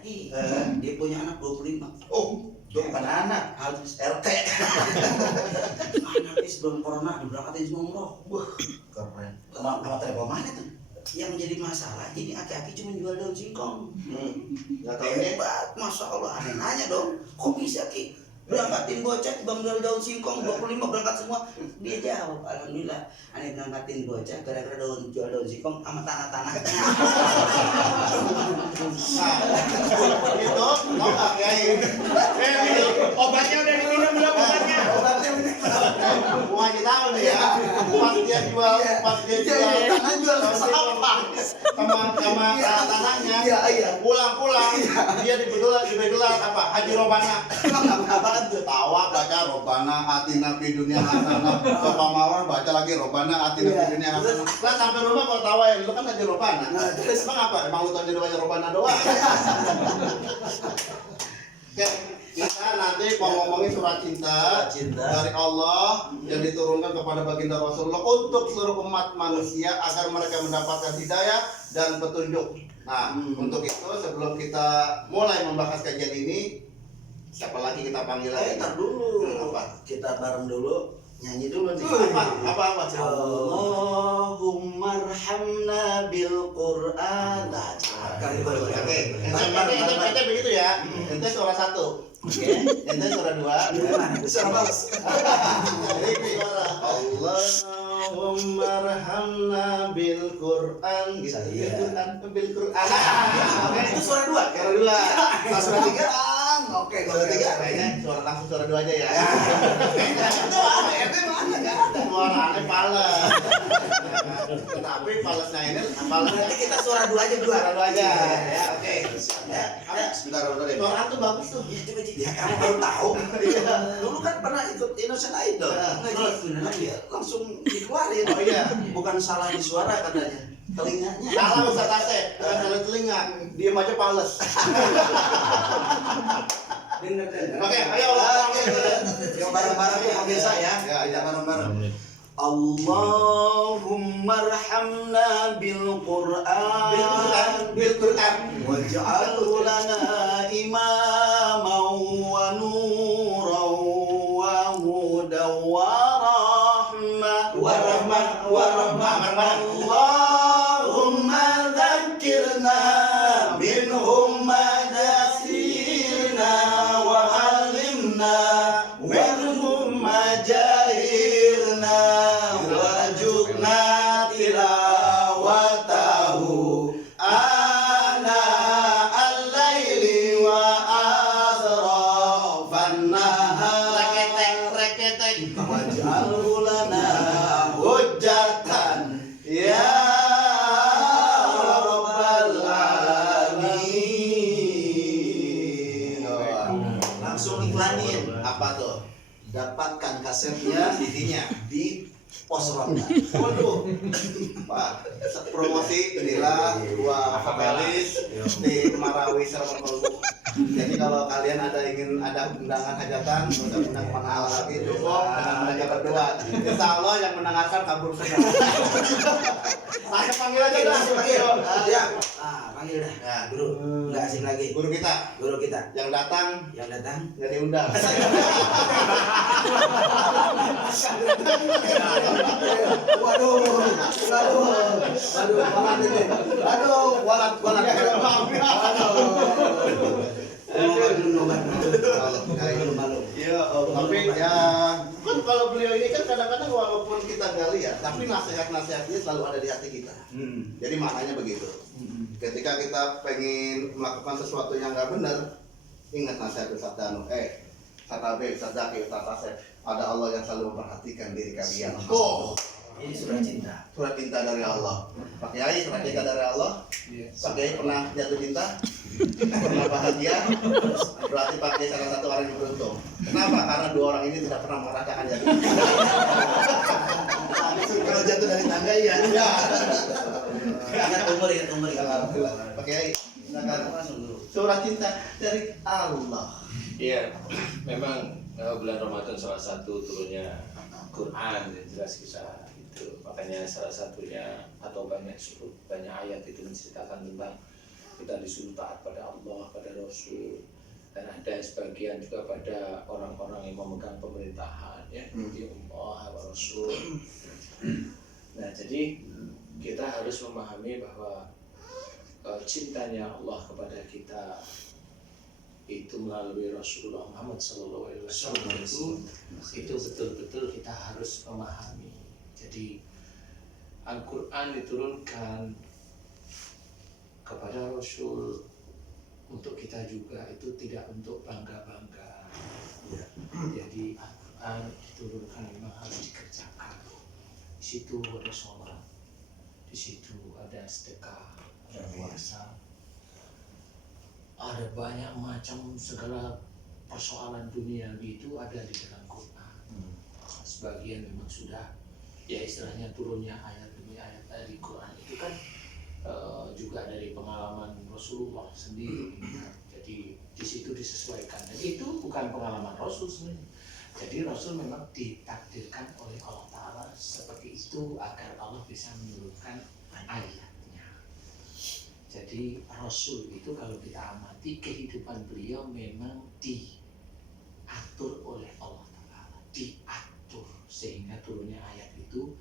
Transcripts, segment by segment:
aki-aki. Dia punya anak 25. Oh, bukan anak, Harus RT. Anaknya sebelum corona diberangkatin semua umroh. wah keren. Kenapa telepon mana tuh? Yang menjadi masalah ini aki-aki cuma jual daun singkong. Nggak tahu ini. Hebat, masya Allah. Aneh nanya dong, kok bisa ki? Berangkatin bocah bang jual daun singkong 25 berangkat semua. Dia jawab, alhamdulillah. Aneh berangkatin bocah gara-gara jual daun singkong sama tanah-tanahnya. Nah, itu tau nggak Kiai? Obatnya udah diminum belum obatnya? Gua ngasih tahu nih ya. Pas dia jual sama tanahnya, pulang dia dibegelar apa? Haji Robana. Apaan tuh? Tawa baca Robana atina fi dunya hasanah. Bapak Mawar baca lagi Robana atina fi dunya hasanah. Lah sampai rumah kalau tawa ya lu kan Haji Robana. Terus emang apa? Emang lu tahu jadi baca Robana doang? Oke, kita nanti mau ngomongin surat cinta dari Allah yang diturunkan kepada baginda Rasulullah untuk seluruh umat manusia agar mereka mendapatkan hidayah dan petunjuk. Nah, untuk itu sebelum kita mulai membahas kajian ini, siapa lagi kita panggil lagi? Ntar dulu. Apa? Kita bareng dulu. Nyanyi dulu nih. Apa? Allahumma arhamna bil Qur'an. Oke, ente begitu ya. Ente suara 1. Oke. Ente suara 2. Suara balas. Allahumma arhamna bil Qur'an. Gitu. Bil Qur'an. Oke, Itu suara 2. suara 2. Nah, suara 3. Oke, Suara 3 kayaknya langsung suara 2 aja ya. Itu apa? Mana enggak ada. Suara aneh pales. Tapi palesnya ini Nanti kita suara 2 aja dulu. suara 2 aja. Ya, oke. Ya, Sebentar deh. Suara tuh bagus tuh. ya coba ya kamu baru tahu. Dulu kan pernah ikut Indonesian Idol. Terus dia langsung dikeluarin. Oh iya. Bukan salah di suara katanya. Telinganya. Salah Ustaz Asep, salah telinga. Diem aja pales. Dengar. Oke, ayo. Yang bareng-bareng yang biasa ya. Ya, ajak bareng-bareng. Allahumma arhamna bil Qur'an waj'alhu lana imaman wa nuran wa hudan wa rahmah Allahumma dhakkirna minhum ma nasina wa 'allimna minhum ma jahilna warzuqna tilawatahu ana al-laili wa asrafan nahar Reketek. waj'alhu lana hujjatan ya rabbal alamin. Langsung iklanin. Apa tuh? Dapatkan kasetnya CD-nya di pos ronda. Waduh. Pak, promosi inilah dua vokalis di Marawi Server Kolbu. Jadi kalau kalian ingin ada undangan hajatan, bisa undang kemana lagi cukup dengan mereka berdua. Insya Allah yang mendengarkan kabur semua. Langsung panggil aja dah. Ya. Panggil dah. Ya, Guru. Enggak asing lagi. guru kita Guru kita yang datang yang datang. nggak diundang. Waduh, walat ini. Aduh, walat. Iya, tapi ya kan kalau beliau ini kan kadang-kadang walaupun kita nggak lihat, tapi nasihat-nasihatnya selalu ada di hati kita. Jadi maknanya begitu. Ketika kita pengen melakukan sesuatu yang nggak benar, ingat nasihat Ustaz Danu. Ustaz Abe, Ustaz Zaki, Ustaz Asep, ada Allah yang selalu memperhatikan diri kalian. Oh, Ini surat cinta. surat cinta dari Allah. Pak Kiai, surat cinta dari Allah. Pak Kiai pernah jatuh cinta? Pernah bahagia? Berarti Pak Kiai salah satu orang yang beruntung. Kenapa? Karena dua orang ini tidak pernah merasakan jatuh cinta. Kalau jatuh dari tangga ya. Ingat umur. Alhamdulillah. Pak Kiai, silakan. Surat cinta dari Allah. Iya, memang bulan Ramadan salah satu turunnya Quran, jelas kisah itu. Makanya salah satunya atau banyak ayat itu menceritakan tentang kita disuruh taat pada Allah, pada Rasul, dan ada sebagian juga pada orang-orang yang memegang pemerintahan, ya, di Allah wa Rasul. Nah, jadi kita harus memahami bahwa cintanya Allah kepada kita itu melalui Rasulullah Muhammad SAW itu betul-betul kita harus memahami. Jadi Al-Quran diturunkan kepada Rasul untuk kita juga, itu tidak untuk bangga-bangga. Jadi Al-Quran diturunkan memang harus dikerjakan. Di situ ada sholat, di situ ada sedekah, ada puasa, ada banyak macam segala persoalan duniawi itu ada di dalam Quran. Sebagian memang sudah, ya istilahnya turunnya ayat demi ayat dari Quran itu kan juga dari pengalaman Rasulullah sendiri. Jadi di situ disesuaikan. Jadi itu bukan pengalaman Rasul sebenarnya. Jadi Rasul memang ditakdirkan oleh Allah Ta'ala seperti itu agar Allah bisa menurunkan ayatnya. Jadi Rasul itu kalau kita amati kehidupan beliau memang diatur oleh Allah Ta'ala, diatur sehingga turunnya ayat itu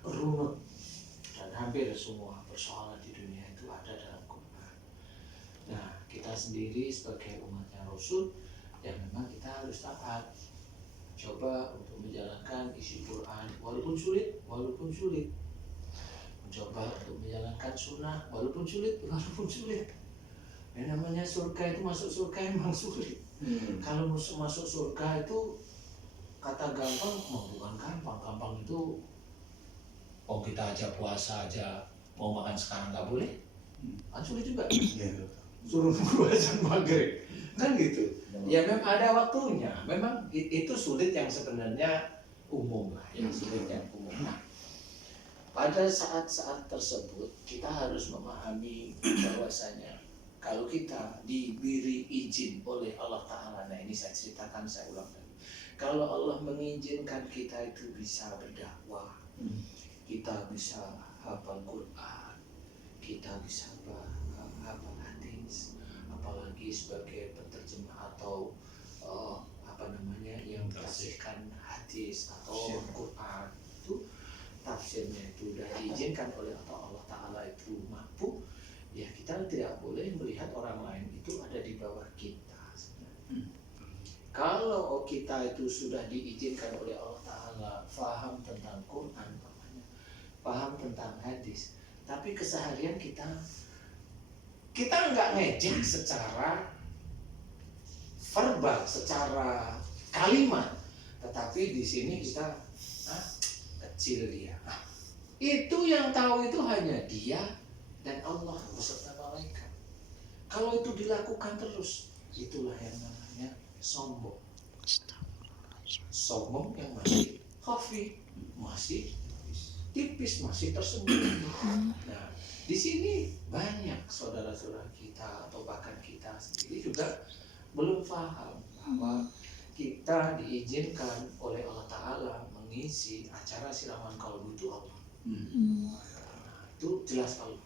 runut, dan hampir semua persoalan di dunia itu ada dalam Quran. Nah, kita sendiri sebagai umatnya Rasul, ya memang kita harus taat, coba untuk menjalankan isi Quran walaupun sulit, mencoba untuk menjalankan sunnah walaupun sulit. Yang namanya surga itu, masuk surga memang sulit. Kalau masuk surga itu kata gampang, bukan gampang itu. Oh, kita aja puasa aja mau makan sekarang nggak boleh, kan sulit juga. Suruh nunggu azan maghrib, kan gitu. Ya memang ada waktunya. Memang itu sulit yang sebenarnya umum lah, yang sulit yang umum. Nah, pada saat-saat tersebut kita harus memahami bahwasanya kalau kita diberi izin oleh Allah Ta'ala, nah ini saya ceritakan, saya ulang lagi. Kalau Allah mengizinkan kita itu bisa berdakwah, kita bisa hafal Quran, kita bisa hafal hadis, apalagi sebagai penerjemah atau yang menafsirkan hadis atau Quran, itu tafsirnya itu sudah diizinkan oleh Allah Ta'ala itu mampu, ya kita tidak boleh melihat orang lain itu ada di bawah kita. Kalau kita itu sudah diizinkan oleh Allah Ta'ala faham tentang Quran, paham tentang hadis, tapi keseharian kita nggak ngejek secara verbal, secara kalimat, tetapi di sini kita kecil dia. Itu yang tahu itu hanya dia dan Allah beserta malaikat. Kalau itu dilakukan terus, itulah yang namanya sombong. Sombong yang masih khafi, masih tipis, masih tersembunyi. Nah, di sini banyak saudara-saudara kita atau bahkan kita sendiri juga belum paham bahwa kita diizinkan oleh Allah Ta'ala mengisi acara siraman kalbu itu Allah. Nah, itu jelas Allah.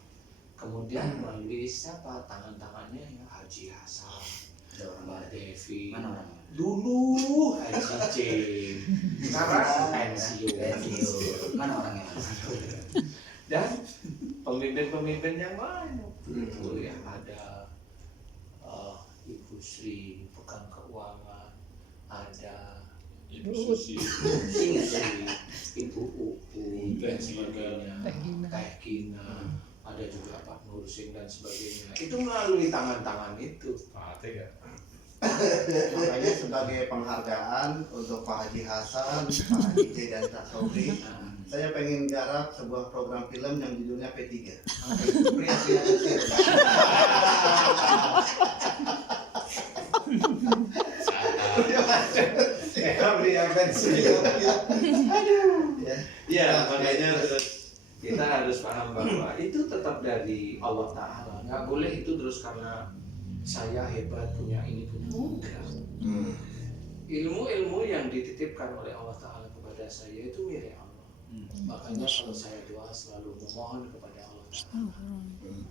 Kemudian melalui siapa? Tangan-tangannya ya Haji Hasan, Mbak Devi, dulu Haji C, sekarang pensiun. Mana orangnya? Dan pemimpin-pemimpin yang lain itu ya ada Ibu Sri pegang keuangan, ada Ibu Susi, Ibu Upu, dan sebagainya, Teh Gina, ada juga Pak Nursin dan sebagainya. Itu melalui tangan-tangan itu. Makanya sebagai penghargaan untuk Pak Haji Hasan, Pak Haji C dan Kak Sobri, saya pengen garap sebuah program film yang judulnya P3. Pria-pria kecil. Pria pensiun. Ya, makanya terus kita harus paham bahwa itu tetap dari Allah Ta'ala. Nggak boleh itu terus karena saya hebat punya ini punya. Enggak. Ilmu-ilmu yang dititipkan oleh Allah Ta'ala kepada saya itu milik Allah. Makanya kalau saya doa selalu memohon kepada Allah Ta'ala.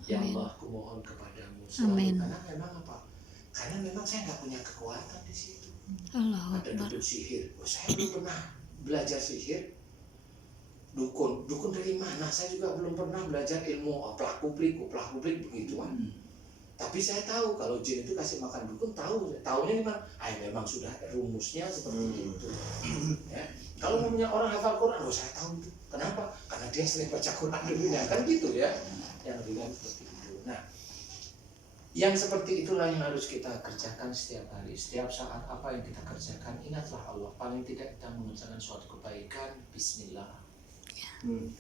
Ya Allah, aku mohon kepadamu selalu. Amin. Karena memang apa? Karena memang saya nggak punya kekuatan di situ. Allahu Ada Akbar. dukun sihir. Saya belum pernah belajar sihir. Dukun dari mana? Saya juga belum pernah belajar ilmu pelah kuplik begituan. Tapi saya tahu kalau jin itu kasih makan dukun, tahunya gimana? Memang sudah rumusnya seperti itu. Ya. Kalau punya orang hafal Quran, saya tahu itu. Kenapa? Karena dia sering baca Quran dulunya, kan gitu ya. Yang bilang seperti itu. Nah, yang seperti itulah yang harus kita kerjakan setiap hari, setiap saat. Apa yang kita kerjakan, ingatlah Allah. Paling tidak kita mengerjakan suatu kebaikan, Bismillah.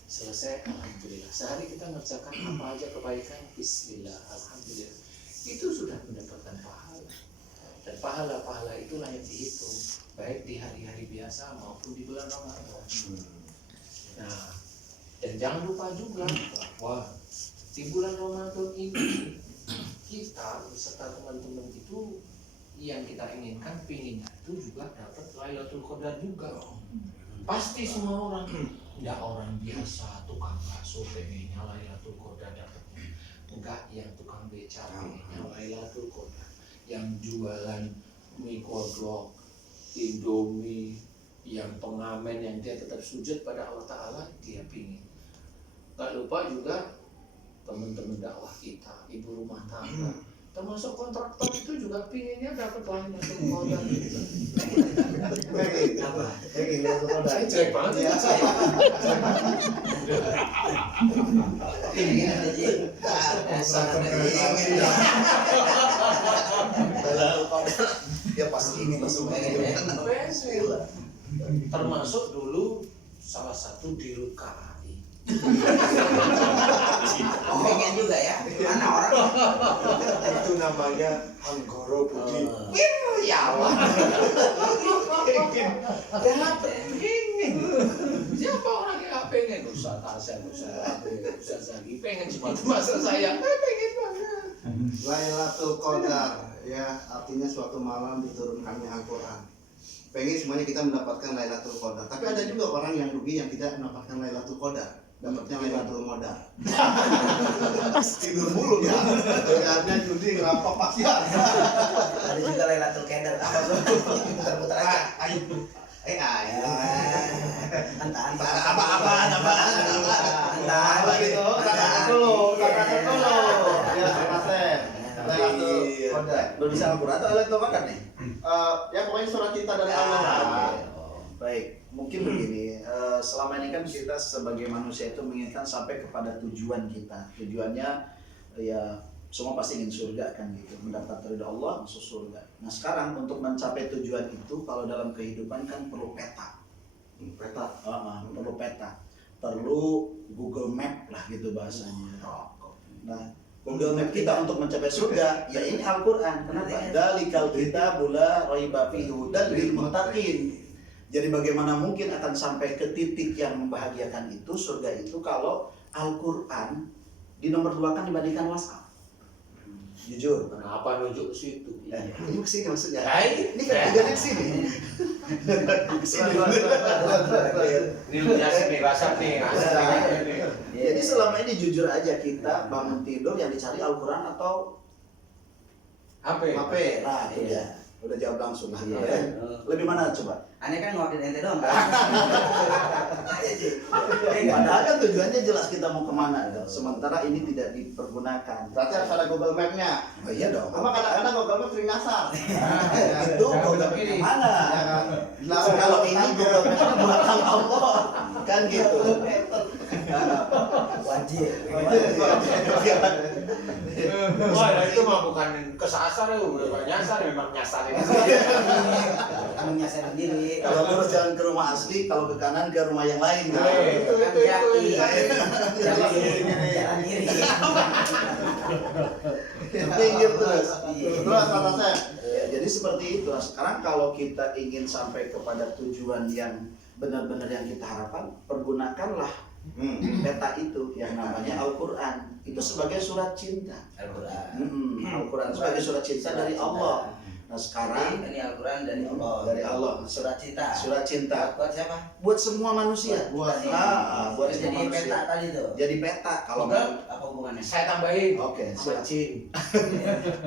Selesai, alhamdulillah. Sehari kita mengerjakan apa aja kebaikan, Bismillah, alhamdulillah. Itu sudah mendapatkan pahala. Dan pahala-pahala itulah yang dihitung, baik di hari-hari biasa maupun di bulan Ramadan. Nah, dan jangan lupa juga bahwa di bulan Ramadan ini kita beserta teman-teman itu yang kita inginkan, pinginnya itu juga dapat Lailatul Qadar juga. Pasti semua orang, tidak orang biasa, tukang bakso pengennya Lailatul Qadar dapatnya. Enggak, yang tukang beca pengennya Lailatul Qadar. Yang jualan mie kodok, Indomie, yang pengamen yang dia tetap sujud pada Allah Ta'ala, dia pingin. Gak lupa juga teman-teman dakwah kita, ibu rumah tangga, termasuk kontraktor itu juga pinginnya dapat Lailatul Qadar. Apa? Lailatul Qadar. Saya jelek banget ya. Ini ada Ji. Dia pasti ini langsung Termasuk dulu salah satu dirut KAI. Pengen juga ya. Mana orang? Itu namanya Anggoro Budi. Ya Allah. Pengen. Siapa orang yang gak pengen? Ustaz Hasan, Ustaz Zaki pengen cuma masa saya. Pengen banget. Lailatul Qadar, ya artinya suatu malam diturunkannya Al-Quran. Pengen semuanya kita mendapatkan Lailatul Qadar. Tapi ada juga orang yang rugi yang tidak mendapatkan Lailatul Qadar, dapatnya Lailatul Modal. Tidur mulu ya. Kerjaannya judi ngerampok pasien. Ada juga Lailatul Qadar. Apa tuh? Putar-putar aja. Ayo. Ayo. Antan. Apaan? Antan gitu. Tangan dulu. Ya, Rasen. Lailatul Qadar. Belum bisa Al-Quran atau Lailatul Qadar nih? Ya pokoknya surat cinta dari Allah. Baik, mungkin begini, selama ini kan kita sebagai manusia itu menginginkan sampai kepada tujuan kita. Tujuannya ya semua pasti ingin surga kan gitu, mendapat ridha Allah masuk surga. Nah sekarang untuk mencapai tujuan itu kalau dalam kehidupan kan perlu peta. Perlu peta, perlu Google Map lah gitu bahasanya. Nah Google Map kita untuk mencapai surga ya ini Al-Quran. Kenapa? Dalikal kitabul la raiba fihi hudan lil muttaqin. Jadi bagaimana mungkin akan sampai ke titik yang membahagiakan itu, surga itu, kalau Al-Quran dinomor-2kan dibandingkan WhatsApp. Jujur. Kenapa nunjuk situ? Ini kesini maksudnya. Ini Ini kan tujuannya kesini. Ini lu nyasin nih, rasa nih. Jadi selama ini jujur aja kita bangun tidur yang dicari Al-Quran atau HP. Nah itu dia. Udah jawab langsung. Iya. Lebih mana coba? Aneh kan ngewakilin ente doang kan? Aja Ji. Padahal kan tujuannya jelas kita mau kemana. Sementara ini tidak dipergunakan. Berarti harus ada Google Map-nya. Oh iya dong. Apa kadang-kadang Google Map sering nyasar? Itu Google Map yang mana? Ya kan? Kalau ini Google Map buatan Allah. Kan gitu. Wajib. Wah, itu mah bukan kesasar ya, udah nyasar, memang nyasar ini. Kamu nyasar sendiri. Kalau terus jalan ke rumah asli, kalau ke kanan ke rumah yang lain. Nah, itu. Jalan kiri. Pinggir terus. Terus kata saya, Ya, jadi seperti itu. Nah, sekarang kalau kita ingin sampai kepada tujuan yang benar-benar yang kita harapkan, pergunakanlah peta itu yang namanya Al-Quran. Itu sebagai surat cinta. Al-Quran. Al-Quran sebagai surat cinta dari Allah. Nah sekarang Ini Al-Quran dari Allah. dari Allah. Surat cinta. Surat cinta Buat siapa? buat semua manusia. Buat Buat Jadi semua peta manusia. tadi tuh. Jadi peta kalau Betul? Apa hubungannya? Saya tambahin Oke, sama jin,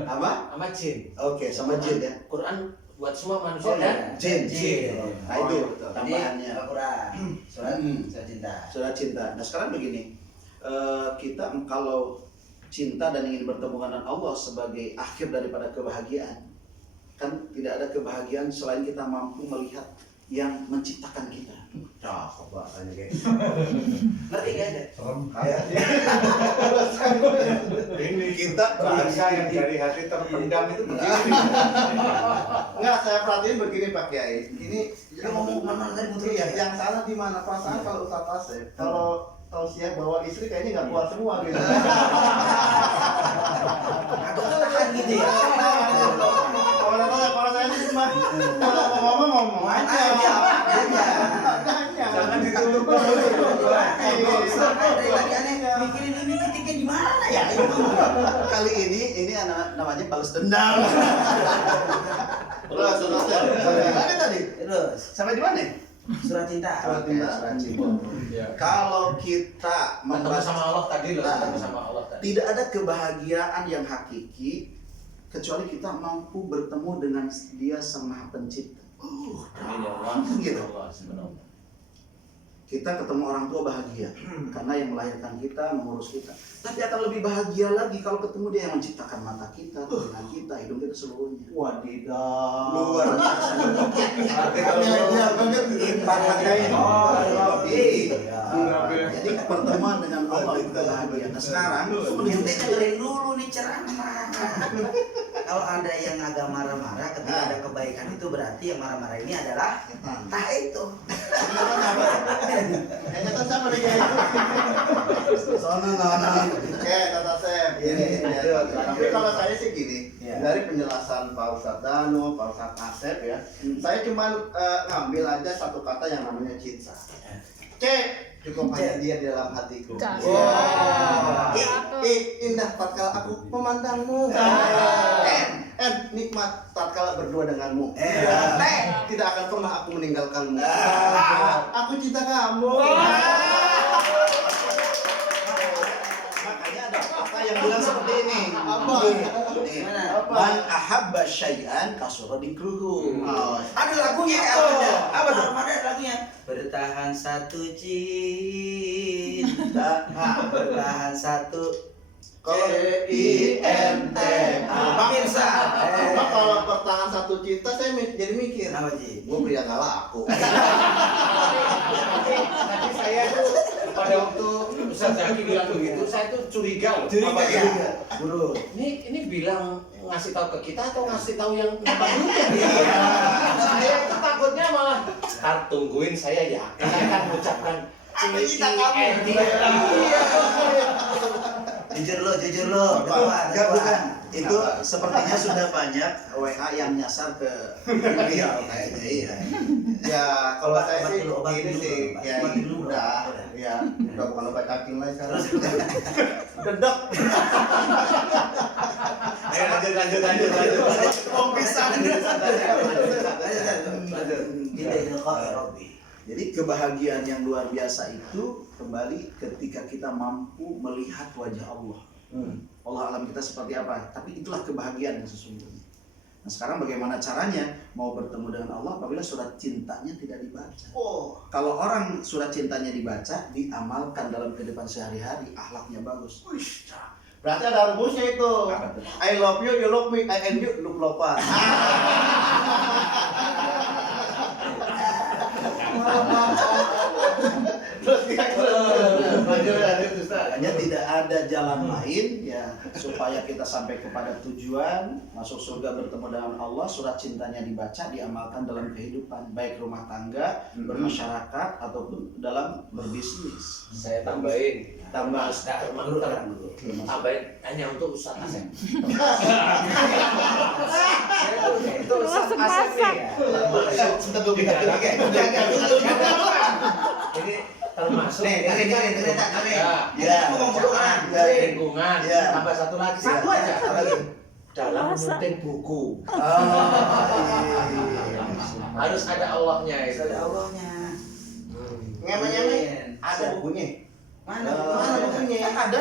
apa? sama jin. Oke, sama jin ya. Quran buat semua manusia Oh, dan iya. Jin. Nah itu Jadi tambahannya. Al-Quran. Surat surat cinta. Surat cinta. Nah sekarang begini, kita kalau cinta dan ingin bertemu dengan Allah sebagai akhir daripada kebahagiaan, kan tidak ada kebahagiaan selain kita mampu melihat yang menciptakan kita. Cakep bahasanya guys. Ngerti gak ada? Ini Kita bahasa yang dari hati terpendam itu begini. Enggak, saya perhatiin begini Pak Kiai. Ini Dia ngomong kemana tadi muter iya, ya? yang salah di mana perasaan kalau Ustaz Asep kalau tausiah bawa istri kayaknya nggak keluar semua gitu. Agak tahan gitu ya. Kalau saya sih cuma kalau ngomong aja. Jangan ditutup. Mikirin ini titiknya di mana ya? kali ini namanya balas dendam. Terus Sampai di mana tadi? Terus Sampai di mana? surat cinta. Surat cinta. Surat cinta. Ya. Kalau kita Ketemu membaca sama Allah tadi loh, Nah. ketemu sama Allah tadi. tidak ada kebahagiaan yang hakiki kecuali kita mampu bertemu dengan Dia Sang Maha Pencipta. Amin ya Allah. Gitu. Allah subhanahu. Kita ketemu orang tua bahagia karena yang melahirkan kita, mengurus kita. Tapi akan lebih bahagia lagi kalau ketemu Dia yang menciptakan mata kita, telinga kita, hidung kita seluruhnya. Wadidaw. Luar biasa. Jadi pertemuan dengan Allah itu bahagia. Nah sekarang Ente dengerin dulu nih ceramah. Kalau ada yang agak marah-marah ketika ada kebaikan itu berarti yang marah-marah ini adalah entah itu. Kayaknya kan sama nih Kiai. Oke, Tata Sep. Ini. Tapi kalau saya sih gini, Ya. dari penjelasan Pak Ustadz Dano, Pak Ustadz Asep ya, saya cuma ngambil aja satu kata yang namanya cinta. C, cukup hanya dia di dalam hatiku. Wah. Indah tatkala aku memandangmu. N, nikmat tatkala berdua denganmu. T, tidak akan pernah aku meninggalkanmu. Aku cinta kamu. makanya ada apa yang bilang seperti ini. Apa? Gimana? Man ahabba syai'an kasura dikruhu. Ada lagunya apa tuh? Ada lagunya. Bertahan satu cinta, bertahan satu CINTA. Pemirsa. Kalau bertahan satu cinta saya jadi mikir. Apa sih? Gue pria gak laku. Tadi saya tuh pada waktu Ustaz Zaki bilang begitu, saya tuh curiga loh. Curiga Apa ya? curiga? Buru. Ini bilang ngasih tahu ke kita atau ngasih tahu yang namanya? Saya tuh takutnya malah ntar tungguin saya ya. Saya akan mengucapkan Aku cinta kamu. Iya. Jujur lo. Enggak, bukan. Itu sepertinya sudah banyak WA yang nyasar ke beliau kayaknya. Iya. Ya kalau saya Obat sih dulu, obat ini dulu, sih obat. ya Obat dulu, udah udah. ya udah bukan obat cacing lagi sekarang. Dedok. Ayo lanjut. Pisang. Kita itu kok Robi. Jadi kebahagiaan yang luar biasa itu kembali ketika kita mampu melihat wajah Allah. Allah alam kita seperti apa, tapi itulah kebahagiaan yang sesungguhnya. Nah sekarang bagaimana caranya mau bertemu dengan Allah apabila surat cintanya tidak dibaca? Oh, Kalau orang surat cintanya dibaca, diamalkan dalam kehidupan sehari-hari, akhlaknya bagus. berarti ada rumusnya itu. Apa tuh? I love you, you love me, I end you, lu lopan. Terus Hanya tidak ada jalan lain ya supaya kita sampai kepada tujuan masuk surga bertemu dengan Allah. Surat cintanya dibaca, diamalkan dalam kehidupan baik rumah tangga, bermasyarakat ataupun dalam berbisnis. Saya tambahin. Tambah. Tambahin hanya untuk Ustaz Asep. Itu Ustaz Asep nih. Ini termasuk Dengerin. ya Ngomong dulu kan. lingkungan Ya. tambah satu lagi Satu aja. apa lagi dalam Masa? menyunting buku. Iya. Harus ada Allahnya itu. Ada Allahnya. Ngeme-ngeme ada bukunya. Mana bukunya? Ada.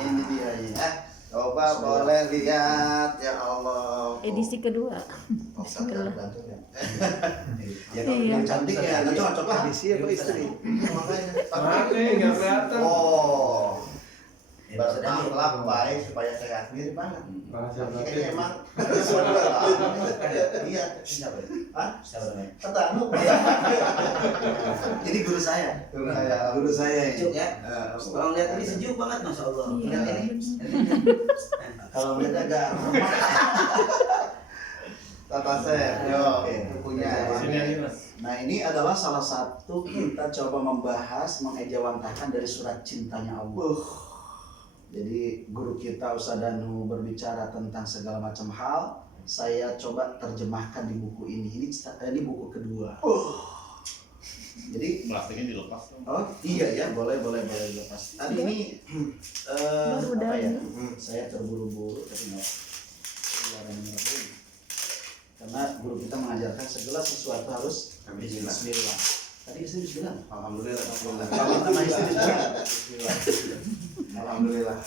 Ini dia ya. Coba boleh lihat ya Allah. Edisi kedua. Oh, Bismillah. bantu ya. Ya kalau Iya. yang cantik ya nggak cocok lah. Edisi apa istri? Makanya. Mana nggak kelihatan. Oh. Ya, bisa jadi. Berakhlak baik supaya sehat. Mirip banget. Kayaknya emang iya. Hah? Siapa namanya? Ketanu. Ini guru saya. Guru saya ini. Sejuk ya. Kalau lihat ini sejuk banget, masya Allah. Iya. Lihat ini. Kalau melihat agak Tata Sep, yo, bukunya. Sini aja, Mas. Nah ini adalah salah satu kita coba membahas, mengejawantahkan dari surat cintanya Allah. Jadi guru kita Ustaz Danu berbicara tentang segala macam hal. Saya coba terjemahkan di buku ini. Ini buku kedua. Jadi Plastiknya dilepas. oh iya ya boleh lepas. Tadi ini Baru apa ya? dari. Saya terburu-buru tapi nggak keluaran dulu. Karena guru kita mengajarkan segala sesuatu harus Bismillah. Tadi istri Bismillah. Alhamdulillah. Kalau nama istri Bismillah. Alhamdulillah.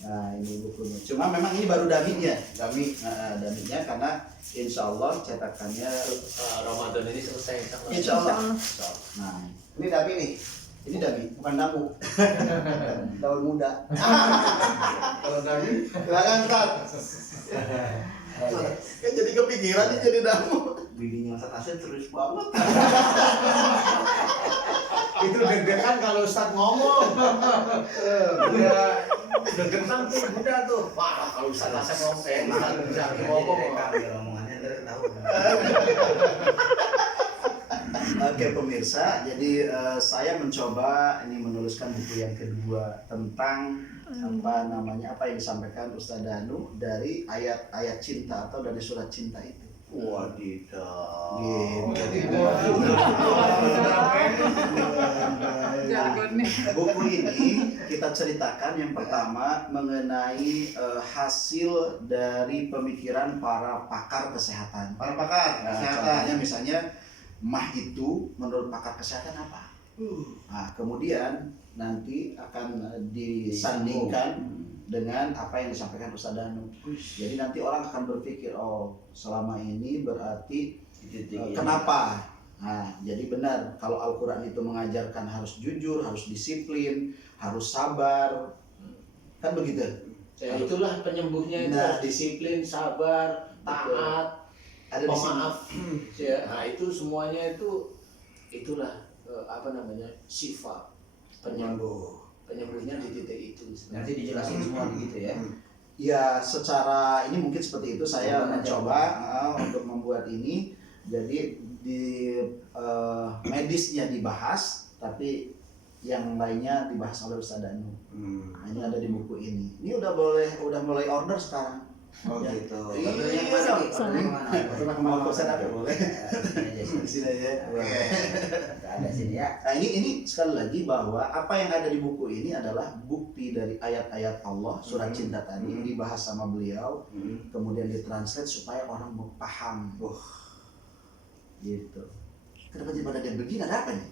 Nah ini bukunya. Cuma memang ini baru daminya. Dami. Daminya karena insya Allah cetakannya Ramadan ini selesai. insya Allah. Insya Allah. Nah Ini Dami nih. ini dami bukan damu. Daun muda. Kalau Dami, Silakan Tat. Kan jadi kepikiran nih jadi damu. Bininya Ustaz Asep terus banget. itu deg-degan kalau Ustadz ngomong. Udah deg-degan tuh, udah tuh. Wah, kalau Ustaz Asep ngomong kayak Ustaz bisa Jadi ngomong. rekam ya omongannya ntar ketahuan. Oke pemirsa, jadi saya mencoba ini menuliskan buku yang kedua tentang apa yang disampaikan Ustaz Danu dari ayat-ayat cinta atau dari surat cinta itu. Wadidaw. Gitu. Jargonnya. Buku ini kita ceritakan yang pertama mengenai hasil dari pemikiran para pakar kesehatan. Para pakar Nah, kesehatan. contohnya misalnya mah itu menurut pakar kesehatan apa? Nah, kemudian nanti akan disandingkan dengan apa yang disampaikan Ustaz Danu. Jadi nanti orang akan berpikir, oh selama ini berarti kenapa? Nah, jadi benar kalau Al-Quran itu mengajarkan harus jujur, harus disiplin, harus sabar, kan begitu? Ya itulah penyembuhnya itu Nah. harus disiplin, sabar, taat, Ada di sini. pemaaf. Ya, nah itu semuanya itulah sifat penyembuh. Penyembuhnya di titik itu. Nanti dijelasin semua gitu ya. Ya secara ini mungkin seperti itu saya Membuat mencoba untuk membuat ini. Jadi di medisnya dibahas, tapi yang lainnya dibahas oleh Ustaz Danu. Ini ada di buku ini. Ini udah mulai order sekarang. Oh Ya. gitu. Iya, Order yang mana nih? Sama. Order yang mana? Pernah kemana Ustaz apa boleh? Sini aja sini. Di sini aja. Oke. Nggak ada sini ya. Nah ini sekali lagi bahwa apa yang ada di buku ini adalah bukti dari ayat-ayat Allah surat cinta tadi dibahas sama beliau, kemudian ditranslate supaya orang paham. Gitu. Kenapa jadi pada dia begini, ada apa nih?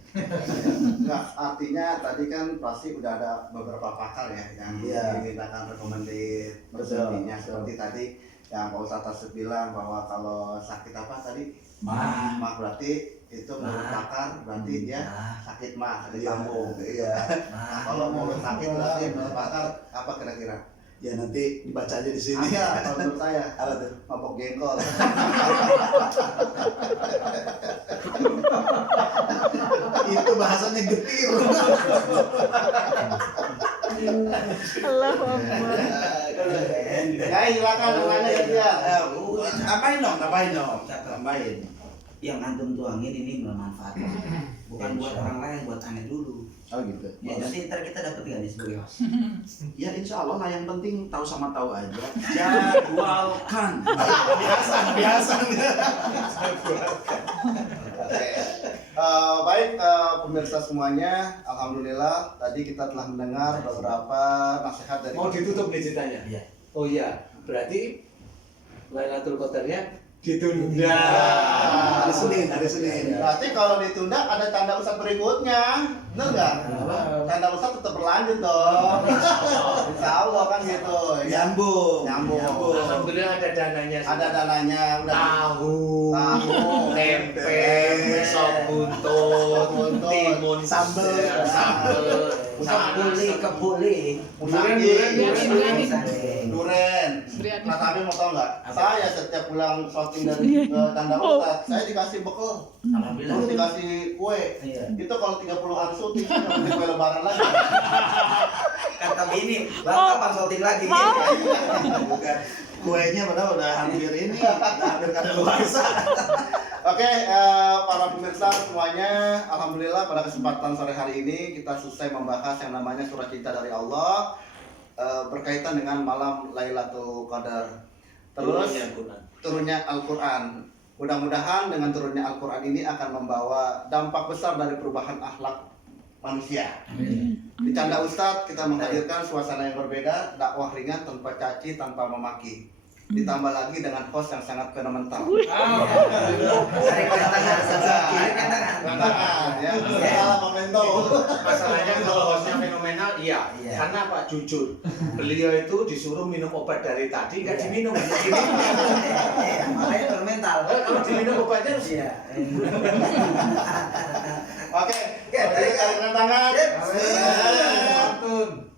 Nah, artinya tadi kan pasti udah ada beberapa pakar ya yang Iya. dimintakan rekomendasi Betul, resepnya betul. seperti tadi yang Pak Ustadz Asep bilang bahwa kalau sakit apa tadi Mah. berarti itu menurut Mah. pakar berarti dia Nah, sakit mah sakit Iya. lambung. Iya. Nah, kalau mau sakit berarti menurut pakar apa kira-kira? Ya nanti dibaca aja di sini. Ada kalau menurut saya Apa tuh? mabok jengkol. Itu bahasanya getir. Allahu Akbar. Ya silakan namanya ya dia. Tambahin dong. Tambahin. yang antum tuangin ini bermanfaat. Bukan buat orang lain, buat aneh dulu. Oh gitu. Ya, nanti ntar kita dapat gak nih sebagai host? Ya insya Allah lah yang penting tahu sama tahu aja. Jadwalkan. Biasa. Baik pemirsa semuanya, alhamdulillah tadi kita telah mendengar beberapa nasihat dari Mau ditutup nih ceritanya? Iya. Oh iya, berarti Lailatul Qadarnya ditunda. Hari Senin, hari Senin. Berarti kalau ditunda ada tanda ustad berikutnya, bener nggak? Tanda ustad tetap berlanjut dong. Insya Allah kan gitu. Nyambung. Nyambung. Alhamdulillah ada dananya. Ada dananya, udah tahu, tempe, sop buntut, timun, Sambel. kebuli. Duren. Nah tapi mau tau nggak? Saya setiap pulang syuting dari tanda ustad, saya dikasih bekal. Alhamdulillah. Terus dikasih kue. Iya. Itu kalau 30 hari syuting, saya nggak beli kue lebaran lagi. Kata bini, bang kapan syuting lagi? Bukan. Kuenya padahal udah hampir ini, udah hampir kadaluarsa. Oke, para pemirsa semuanya, alhamdulillah pada kesempatan sore hari ini kita selesai membahas yang namanya surat cinta dari Allah berkaitan dengan malam Lailatul Qadar. Terus turunnya Al-Quran. Mudah-mudahan dengan turunnya Al-Quran ini akan membawa dampak besar dari perubahan akhlak manusia. Di Canda Ustadz kita menghadirkan suasana yang berbeda, dakwah ringan tanpa caci, tanpa memaki. Ditambah lagi dengan host yang sangat fenomenal. Tantangan ya. Salah momentum. Masalahnya kalau hostnya fenomenal, iya. Karena Pak jujur, beliau itu disuruh minum obat dari tadi nggak diminum. Makanya bermental. Kalau diminum obatnya harus Iya. Oke, dari tangan tangan.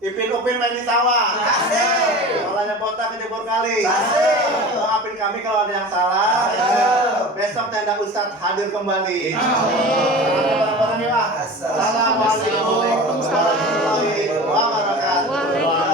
Ipin Upin main di sawah. Olahnya botak kejebur kali. Maafin kami kalau ada yang salah. Besok tenda Ustadz hadir kembali. Bareng-bareng ya. Assalamualaikum warahmatullahi wabarakatuh.